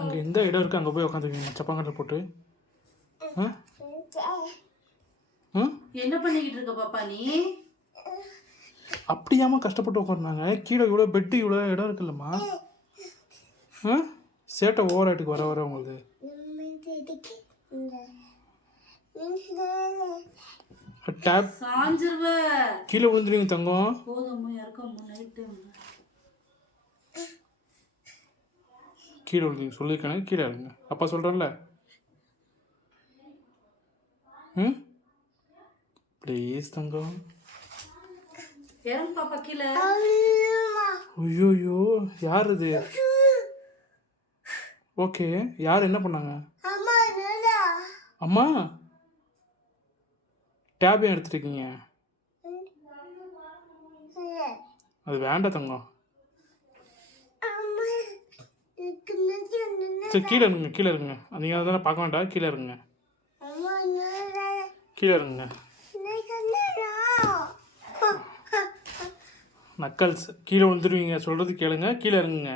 அங்கே எந்த இடம் இருக்குது அங்கே போய் உட்காந்துருக்கீங்க சப்பாங்கட்டில் போட்டு. என்ன பண்ணிக்கிட்டு இருக்க பாப்பா நீ? அப்படியாம கஷ்டப்பட்டு உட்காந்துனாங்க. கீழே இவ்வளோ பெட்டு இவ்வளோ இடம் இருக்குல்லம்மா. சேட்டை ஓவர் ஆயிட்டுக்கு வர வர உங்களுக்கு. டேப் சாஞ்சிருவ. கீழே விழுந்துருவீங்க தங்கம். போதும் இறக்கம் நைட்டு. கீழே விழுந்தீங்க சொல்லியிருக்காங்க. கீழே இருங்க. அப்பா சொல்கிறேன்ல. ப்ளீஸ் தங்கம். இறங்கு பாப்பா கீழே. ஐயோயோ யார் இது? ஓகே யார் என்ன பண்ணாங்க? அம்மா டேப் ஏன் எடுத்துருக்கீங்க? அது வேண்டாம் தங்கம். சரி கீழே இருங்க. கீழே இருங்க. நீங்கள் அதெல்லாம் பார்க்க வேண்டாம். கீழே இருங்க. கீழே இருங்க. நக்கல்ஸ் கீழே விழுந்துருவீங்க. சொல்கிறது கேளுங்க. கீழே இருங்க.